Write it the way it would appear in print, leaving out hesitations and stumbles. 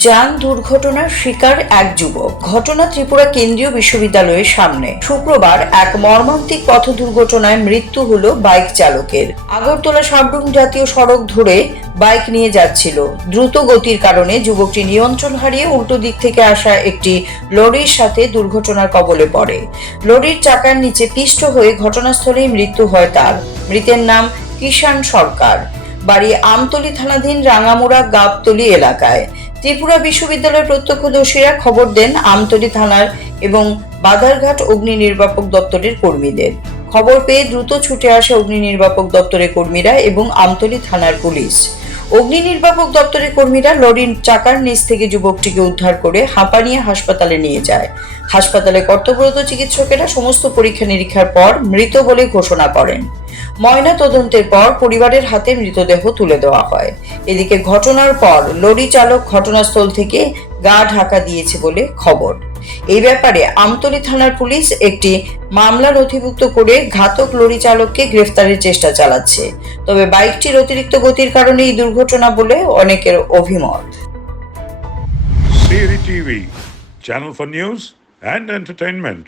যান দুর্ঘটনার শিকার এক যুবক। ঘটনা ত্রিপুরা কেন্দ্রীয় বিশ্ববিদ্যালয়ের সামনে। শুক্রবার এক মর্মান্তিক পথ দুর্ঘটনায় মৃত্যু হলো বাইক চালকের। আগরতলা সাবরুম জাতীয় সড়ক ধরে বাইক নিয়ে যাচ্ছিল। দ্রুত গতির কারণে যুবকটি নিয়ন্ত্রণ হারিয়ে উল্টো দিক থেকে আসা একটি লরির সাথে দুর্ঘটনার কবলে পড়ে। লরির চাকার নিচে পিষ্ট হয়ে ঘটনাস্থলেই মৃত্যু হয় তার। মৃতের নাম কিষান সরকার, বাড়ি আমতলী থানাধীন রাঙামুড়া গাবতলী এলাকায়। ত্রিপুরা বিশ্ববিদ্যালয়ের প্রত্যক্ষদর্শীরা খবর দেন আমতলী থানার এবং বাদারঘাট অগ্নি নির্বাপক দপ্তরের কর্মীদের। খবর পেয়ে দ্রুত ছুটে আসে অগ্নি নির্বাপক দপ্তরের কর্মীরা এবং আমতলী থানার পুলিশ। অগ্নি নির্বাপক দপ্তরের কর্মীরা লরির চাকার নিচ থেকে যুবকটিকে উদ্ধার করে হাঁপানিয়া হাসপাতালে নিয়ে যায়। হাসপাতালে কর্তব্যরত চিকিৎসকেরা সমস্ত পরীক্ষা নিরীক্ষার পর মৃত বলে ঘোষণা করেন। ময়না তদন্তের পর পরিবারের হাতে মৃতদেহ তুলে দেওয়া হয়। এদিকে ঘটনার পর লরি চালক ঘটনাস্থল থেকে গা ঢাকা দিয়েছে বলে খবর। এই ব্যাপারে আমতলী থানার পুলিশ একটি মামলা নথিভুক্ত করে ঘাতক লরি চালককে গ্রেফতারের চেষ্টা চালাচ্ছে। তবে বাইকটির অতিরিক্ত গতির কারণে এই দুর্ঘটনা বলে অনেকের অভিমত। CAD TV, channel for news and entertainment.